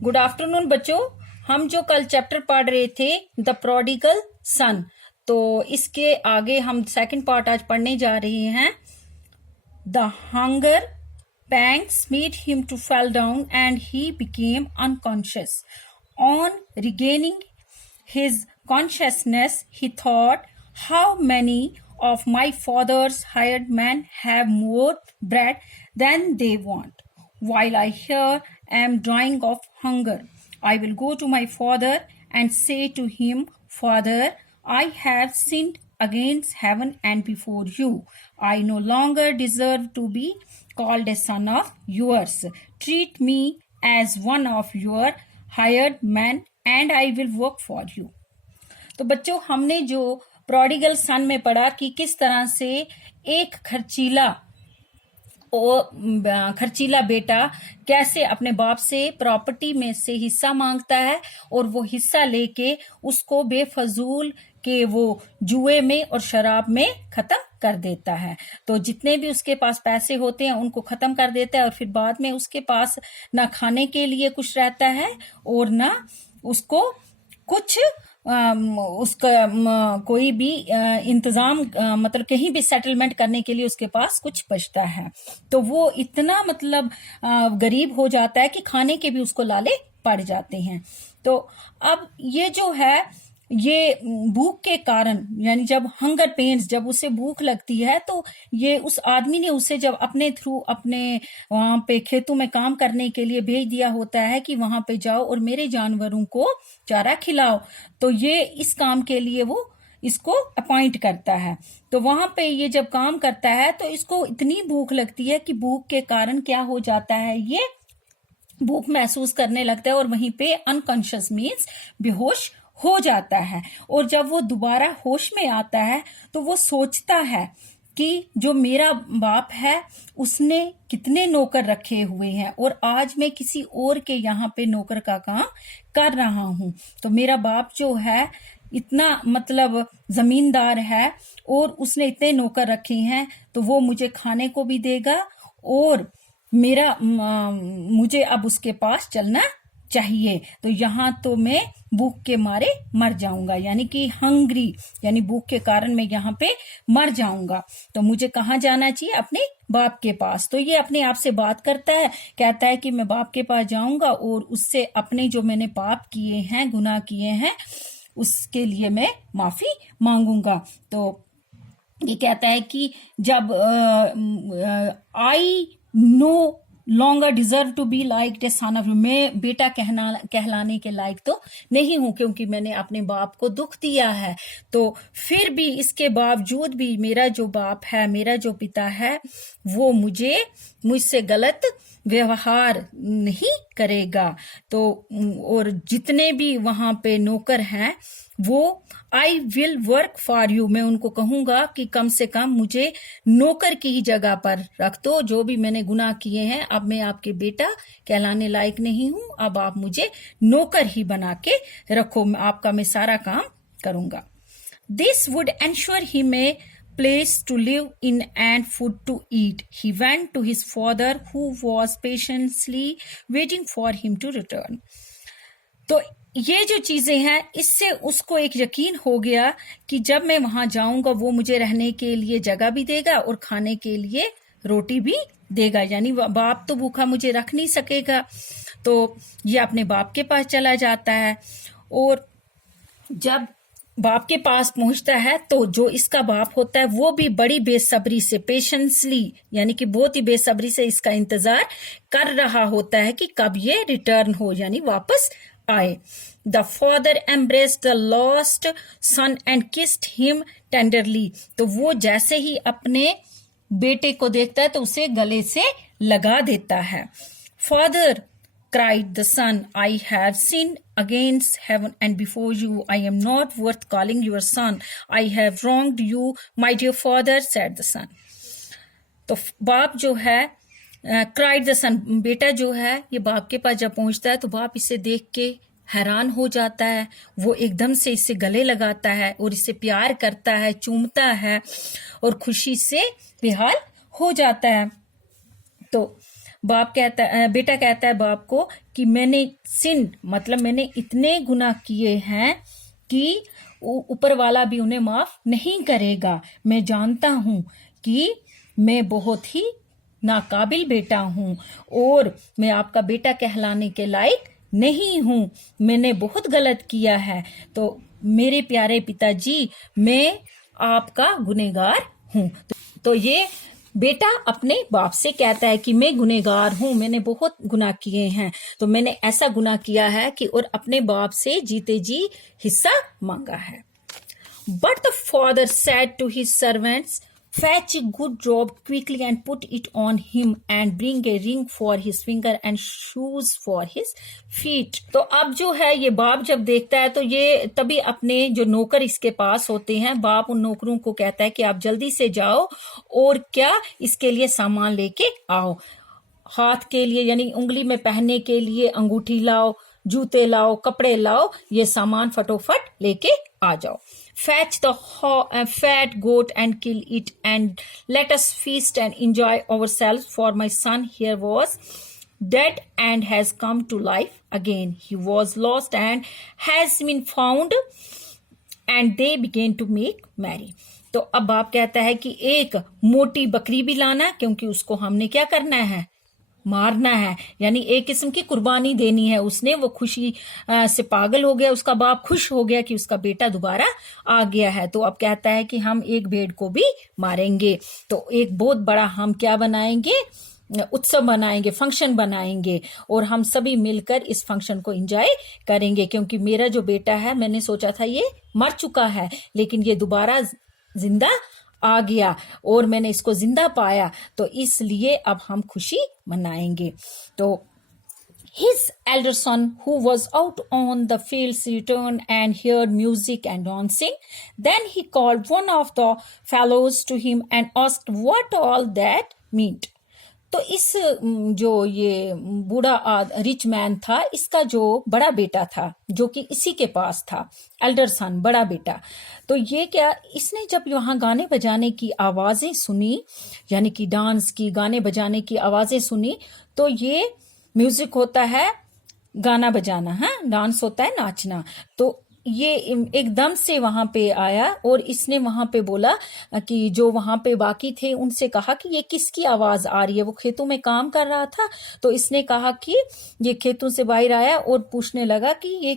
Good afternoon बच्चों। हम जो कल चैप्टर पढ़ रहे थे द प्रोडिगल सन, तो इसके आगे हम सेकंड पार्ट आज पढ़ने जा रहे हैं। The hunger pangs made him to fall down and he became unconscious. On regaining his consciousness, he thought, how many of my father's hired men have more bread than they want, while I here am dying of hunger. I will go to my father and say to him, Father, I have sinned against heaven and before you. I no longer deserve to be called a son of yours. Treat me as one of your hired men and I will work for you. तो बच्चों, हमने जो prodigal सन में पढ़ा कि किस तरह से एक खर्चीला बेटा कैसे अपने बाप से प्रॉपर्टी में से हिस्सा मांगता है और वो हिस्सा लेके उसको बेफजूल के वो जुए में और शराब में खत्म कर देता है। तो जितने भी उसके पास पैसे होते हैं उनको खत्म कर देता है और फिर बाद में उसके पास ना खाने के लिए कुछ रहता है और ना उसको कुछ उसका कोई भी इंतजाम मतलब कहीं भी सेटलमेंट करने के लिए उसके पास कुछ बचता है। तो वो इतना मतलब गरीब हो जाता है कि खाने के भी उसको लाले पड़ जाते हैं। तो अब ये जो है ये भूख के कारण, यानी जब हंगर पेन्स, जब उसे भूख लगती है तो ये उस आदमी ने उसे जब अपने थ्रू अपने वहां पे खेतों में काम करने के लिए भेज दिया होता है कि वहां पे जाओ और मेरे जानवरों को चारा खिलाओ, तो ये इस काम के लिए वो इसको अपॉइंट करता है। तो वहां पे ये जब काम करता है तो इसको इतनी भूख लगती है कि भूख के कारण क्या हो जाता है, ये भूख महसूस करने लगता है और वहीं पे अनकॉन्शियस मीन्स बेहोश हो जाता है। और जब वो दोबारा होश में आता है तो वो सोचता है कि जो मेरा बाप है उसने कितने नौकर रखे हुए हैं और आज मैं किसी और के यहाँ पे नौकर का काम कर रहा हूँ। तो मेरा बाप जो है इतना मतलब जमींदार है और उसने इतने नौकर रखे हैं तो वो मुझे खाने को भी देगा और मुझे अब उसके पास चलना चाहिए। तो यहाँ तो मैं भूख के मारे मर जाऊंगा, यानी कि हंग्री, यानी भूख के कारण मैं यहाँ पे मर जाऊंगा। तो मुझे कहाँ जाना चाहिए? अपने बाप के पास। तो ये अपने आप से बात करता है, कहता है कि मैं बाप के पास जाऊंगा और उससे अपने जो मैंने पाप किए हैं, गुनाह किए हैं, उसके लिए मैं माफी मांगूंगा। तो ये कहता है कि जब I no longer deserve to be like a son of you, मैं बेटा कहलाने के लायक तो नहीं हूं क्योंकि मैंने अपने बाप को दुख दिया है। तो फिर भी इसके बावजूद भी मेरा जो बाप है, मेरा जो पिता है, वो मुझसे गलत व्यवहार नहीं करेगा। तो और जितने भी वहां पे नौकर हैं वो I will work for you, मैं उनको कहूंगा कि कम से कम मुझे नौकर की ही जगह पर रख दो। जो भी मैंने गुनाह किए हैं, अब मैं आपके बेटा कहलाने लायक नहीं हूं, अब आप मुझे नौकर ही बना के रखो, आपका मैं सारा काम करूंगा। This would ensure he may place to live in and food to eat. He went to his father who was patiently waiting for him to return. तो ये जो चीजें हैं, इससे उसको एक यकीन हो गया कि जब मैं वहां जाऊंगा वो मुझे रहने के लिए जगह भी देगा और खाने के लिए रोटी भी देगा, यानी बाप तो भूखा मुझे रख नहीं सकेगा। तो ये अपने बाप के पास चला जाता है और जब बाप के पास पहुंचता है तो जो इसका बाप होता है वो भी बड़ी बेसब्री से, पेशेंसली, यानी कि बहुत ही बेसब्री से इसका इंतजार कर रहा होता है कि कब ये रिटर्न हो, यानी वापस आए। The father embraced the lost son and kissed him tenderly, तो वो जैसे ही अपने बेटे को देखता है तो उसे गले से लगा देता है। Father cried the son, I have sinned against heaven and before you. I am not worth calling your son. I have wronged you, my dear father, said the son. तो बाप जो है cried the son, बेटा जो है ये बाप के पास जब पहुंचता है तो बाप इसे देख के हैरान हो जाता है। वो एकदम से इससे गले लगाता है और इससे प्यार करता है, चूमता है और खुशी से बेहाल हो जाता है। तो बेटा कहता है बाप को कि मैंने सिन मतलब मैंने इतने गुनाह किए हैं कि ऊपर वाला भी उन्हें माफ नहीं करेगा। मैं जानता हूं कि मैं बहुत ही नाकाबिल बेटा हूं और मैं आपका बेटा कहलाने के लायक नहीं हूं। मैंने बहुत गलत किया है। तो मेरे प्यारे पिताजी, मैं आपका गुनहगार हूं। तो ये बेटा अपने बाप से कहता है कि मैं गुनहगार हूं, मैंने बहुत गुनाह किए हैं। तो मैंने ऐसा गुनाह किया है कि और अपने बाप से जीते जी हिस्सा मांगा है। But the father said to his servants, fetch a good robe quickly and put it on him and bring a ring for his finger and shoes for his feet. तो अब जो है ये बाप जब देखता है तो ये तभी अपने जो नौकर इसके पास होते हैं, बाप उन नौकरों को कहता है कि आप जल्दी से जाओ और क्या इसके लिए सामान लेके आओ। हाथ के लिए यानी उंगली में पहनने के लिए अंगूठी लाओ, जूते लाओ, कपड़े लाओ, ये सामान फटोफट लेके आ जाओ। Fetch the fat goat and kill it, and let us feast and enjoy ourselves, for my son here was dead and has come to life again. He was lost and has been found. And they began to make merry. तो अब बाप कहता है कि एक मोटी बकरी भी लाना, क्योंकि उसको हमने क्या करना है, मारना है, यानी एक किस्म की कुर्बानी देनी है उसने। वो खुशी से पागल हो गया, उसका बाप खुश हो गया कि उसका बेटा दोबारा आ गया है। तो अब कहता है कि हम एक भेड़ को भी मारेंगे। तो एक बहुत बड़ा हम क्या बनाएंगे, उत्सव बनाएंगे, फंक्शन बनाएंगे और हम सभी मिलकर इस फंक्शन को एंजॉय करेंगे। क्योंकि मेरा जो बेटा है, मैंने सोचा था ये मर चुका है, लेकिन ये दोबारा जिंदा आ गया और मैंने इसको जिंदा पाया, तो इसलिए अब हम खुशी मनाएंगे। तो his elder son, who was out on the fields, returned and heard music and dancing. Then he called one of the fellows to him and asked what all that meant. तो इस जो ये बूढ़ा रिच मैन था, इसका जो बड़ा बेटा था जो कि इसी के पास था, एल्डर सन, बड़ा बेटा, तो ये क्या, इसने जब यहाँ गाने बजाने की आवाजें सुनी, यानी कि डांस की, गाने बजाने की आवाजें सुनी, तो ये म्यूजिक होता है गाना बजाना, है डांस होता है नाचना। तो ये एकदम से वहां पे आया और इसने वहां पे बोला कि जो वहां पे बाकी थे उनसे कहा कि ये किसकी आवाज आ रही है। वो खेतों में काम कर रहा था, तो इसने कहा कि ये खेतों से बाहर आया और पूछने लगा कि ये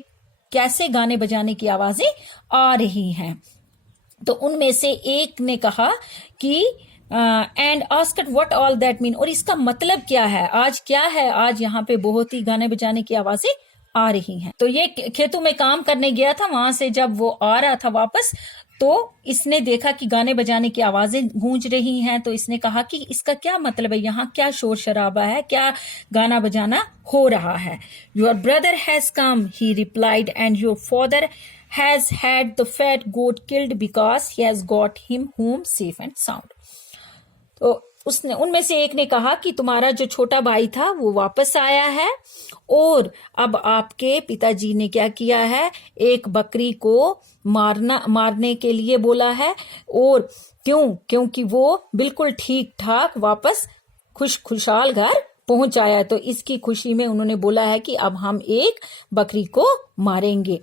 कैसे गाने बजाने की आवाजें आ रही हैं। तो उनमें से एक ने कहा कि and asked what all that mean, और इसका मतलब क्या है, आज क्या है, आज यहाँ पे बहुत ही गाने बजाने की आवाजें आ रही हैं। तो ये खेतों में काम करने गया था, वहां से जब वो आ रहा था वापस, तो इसने देखा कि गाने बजाने की आवाजें गूंज रही हैं। तो इसने कहा कि इसका क्या मतलब है, यहाँ क्या शोर शराबा है, क्या गाना बजाना हो रहा है। Your brother has come, he replied, and your father has had the fat goat killed because he has got him home safe and sound. तो उसने, उनमें से एक ने कहा कि तुम्हारा जो छोटा भाई था वो वापस आया है और अब आपके पिताजी ने क्या किया है, एक बकरी को मारने के लिए बोला है। और क्योंकि वो बिल्कुल ठीक ठाक वापस खुशहाल घर पहुंच आया, तो इसकी खुशी में उन्होंने बोला है कि अब हम एक बकरी को मारेंगे।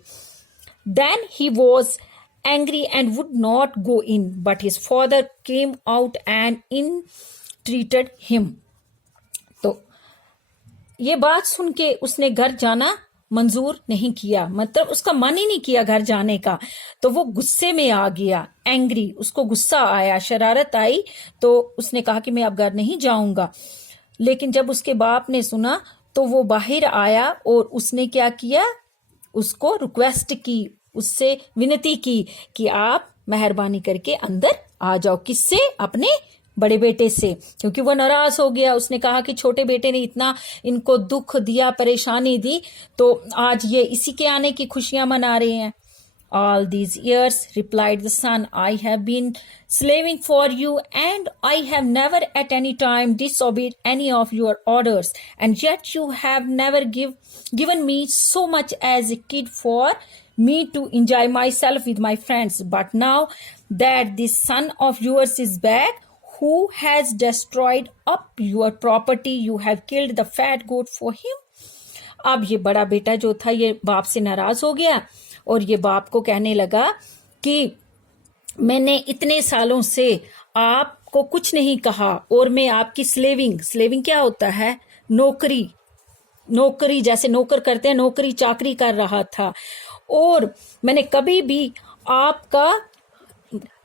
Then he was angry and would not go in, but his father came out and entreated him. तो ये बात सुन के उसने घर जाना मंजूर नहीं किया, मतलब उसका मन ही नहीं किया घर जाने का। तो वो गुस्से में आ गया, एंग्री, उसको गुस्सा आया, शरारत आई, तो उसने कहा कि मैं अब घर नहीं जाऊंगा। लेकिन जब उसके बाप ने सुना तो वो बाहर आया और उसने क्या किया, उसको रिक्वेस्ट की, उससे विनती की कि आप मेहरबानी करके अंदर आ जाओ। किससे? अपने बड़े बेटे से, क्योंकि वो नाराज हो गया। उसने कहा कि छोटे बेटे ने इतना इनको दुख दिया, परेशानी दी, तो आज ये इसी के आने की खुशियां मना रहे हैं। All these years, replied the son, I have been slaving for you, and I have never at any time disobeyed any of your orders, and yet you have never given me so much as a kid for me to enjoy myself with my friends. But now that this son of yours is back, who has destroyed up your property, you have killed the fat goat for him. अब ये बड़ा बेटा जो था ये बाप से नाराज हो गया और ये बाप को कहने लगा कि मैंने इतने सालों से आपको कुछ नहीं कहा और मैं आपकी स्लेविंग क्या होता है, नौकरी जैसे नौकर करते हैं, नौकरी चाकरी कर रहा था और मैंने कभी भी आपका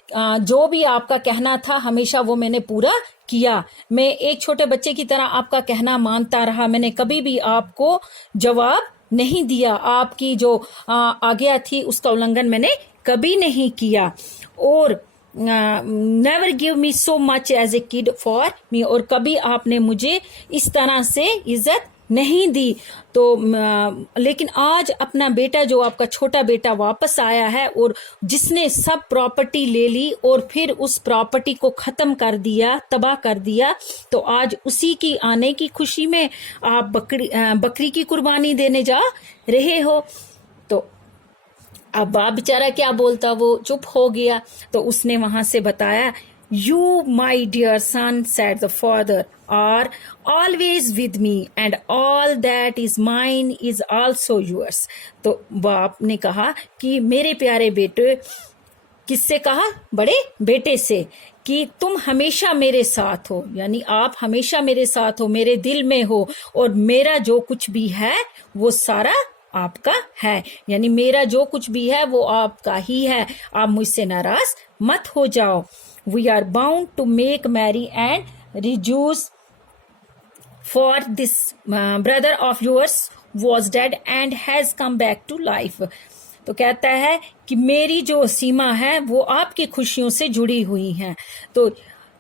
जो भी आपका कहना था हमेशा वो मैंने पूरा किया। मैं एक छोटे बच्चे की तरह आपका कहना मानता रहा, मैंने कभी भी आपको जवाब नहीं दिया, आपकी जो आज्ञा थी उसका उल्लंघन मैंने कभी नहीं किया। और never give me so much as a kid for me, और कभी आपने मुझे इस तरह से इज्जत नहीं दी। तो लेकिन आज अपना बेटा जो आपका छोटा बेटा वापस आया है और जिसने सब प्रॉपर्टी ले ली और फिर उस प्रॉपर्टी को खत्म कर दिया, तबाह कर दिया, तो आज उसी की आने की खुशी में आप बकरी की कुर्बानी देने जा रहे हो। तो अब बाप बेचारा क्या बोलता, वो चुप हो गया। तो उसने वहां से बताया, You, my dear son, said the father, are always with me and all that is mine is also yours. तो बाप ने कहा कि मेरे प्यारे बेटे, किससे कहा, बड़े बेटे से, कि तुम हमेशा मेरे साथ हो, यानी आप हमेशा मेरे साथ हो, मेरे दिल में हो और मेरा जो कुछ भी है वो सारा आपका है, यानी मेरा जो कुछ भी है वो आपका ही है, आप मुझसे नाराज मत हो जाओ। We are bound to make merry and rejoice, for this brother of yours was dead and has come back to life. तो कहता है कि मेरी जो सीमा है वो आपकी खुशियों से जुड़ी हुई है। तो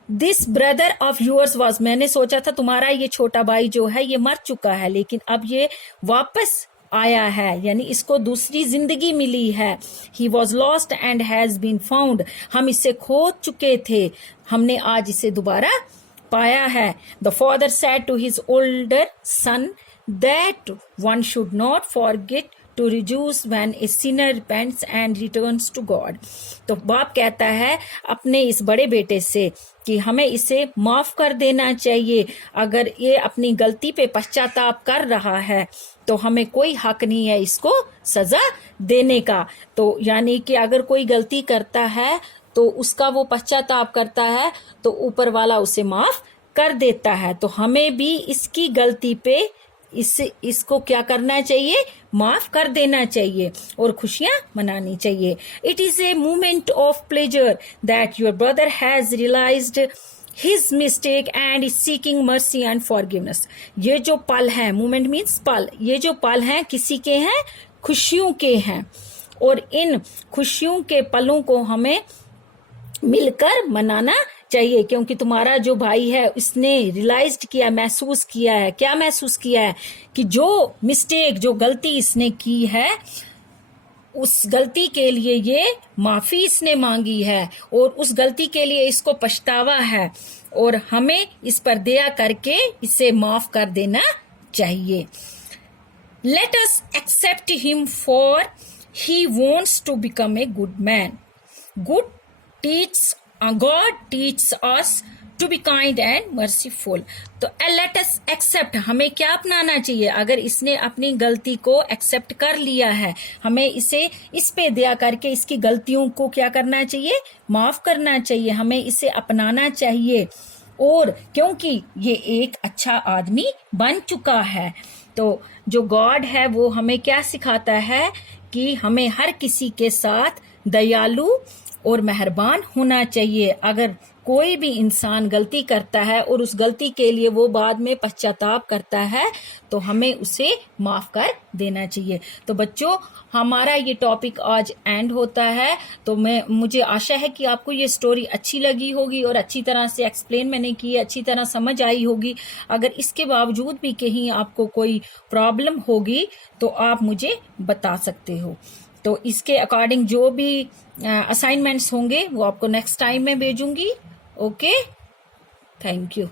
this brother of yours was, मैंने सोचा था तुम्हारा ये छोटा भाई जो है ये मर चुका है, लेकिन अब ये वापस आया है, यानी इसको दूसरी जिंदगी मिली है। He was lost and has been found, हम इसे खो चुके थे, हमने आज इसे दोबारा पाया है। The father said to his older son that one should not forget to rejoice when a sinner repents and returns to God. तो बाप कहता है अपने इस बड़े बेटे से कि हमें इसे माफ कर देना चाहिए। अगर ये अपनी गलती पे पश्चाताप कर रहा है तो हमें कोई हक नहीं है इसको सजा देने का। तो यानी कि अगर कोई गलती करता है तो उसका वो पश्चाताप करता है तो ऊपर वाला उसे माफ कर देता है। तो हमें भी इसकी गलती पे इसको क्या करना चाहिए, माफ कर देना चाहिए और खुशियां मनानी चाहिए। It is a moment of pleasure that your brother has realised his mistake and is seeking mercy and forgiveness. ये जो पल है, मोमेंट मीन्स पल, ये जो पल हैं किसी के हैं, खुशियों के हैं, और इन खुशियों के पलों को हमें मिलकर मनाना चाहिए, क्योंकि तुम्हारा जो भाई है उसने रियलाइज्ड किया, महसूस किया है, क्या महसूस किया है कि जो मिस्टेक, जो गलती इसने की है उस गलती के लिए ये माफी इसने मांगी है और उस गलती के लिए इसको पछतावा है और हमें इस पर दया करके इसे माफ कर देना चाहिए। Let us accept him for he wants to become a good man. Good God teaches us to be kind and merciful. तो let us accept, हमें क्या अपनाना चाहिए, अगर इसने अपनी गलती को एक्सेप्ट कर लिया है हमें इसे इस पे दया करके इसकी गलतियों को क्या करना चाहिए, माफ करना चाहिए, हमें इसे अपनाना चाहिए। और क्योंकि ये एक अच्छा आदमी बन चुका है, तो जो गॉड है वो हमें क्या सिखाता है कि हमें हर किसी के साथ दयालु और मेहरबान होना चाहिए। अगर कोई भी इंसान गलती करता है और उस गलती के लिए वो बाद में पश्चाताप करता है तो हमें उसे माफ कर देना चाहिए। तो बच्चों, हमारा ये टॉपिक आज एंड होता है। तो मुझे आशा है कि आपको ये स्टोरी अच्छी लगी होगी और अच्छी तरह से एक्सप्लेन मैंने की, अच्छी तरह समझ आई होगी। अगर इसके बावजूद भी कहीं आपको कोई प्रॉब्लम होगी तो आप मुझे बता सकते हो। तो इसके अकॉर्डिंग जो भी असाइनमेंट्स होंगे वो आपको नेक्स्ट टाइम में भेजूंगी। Okay, thank you.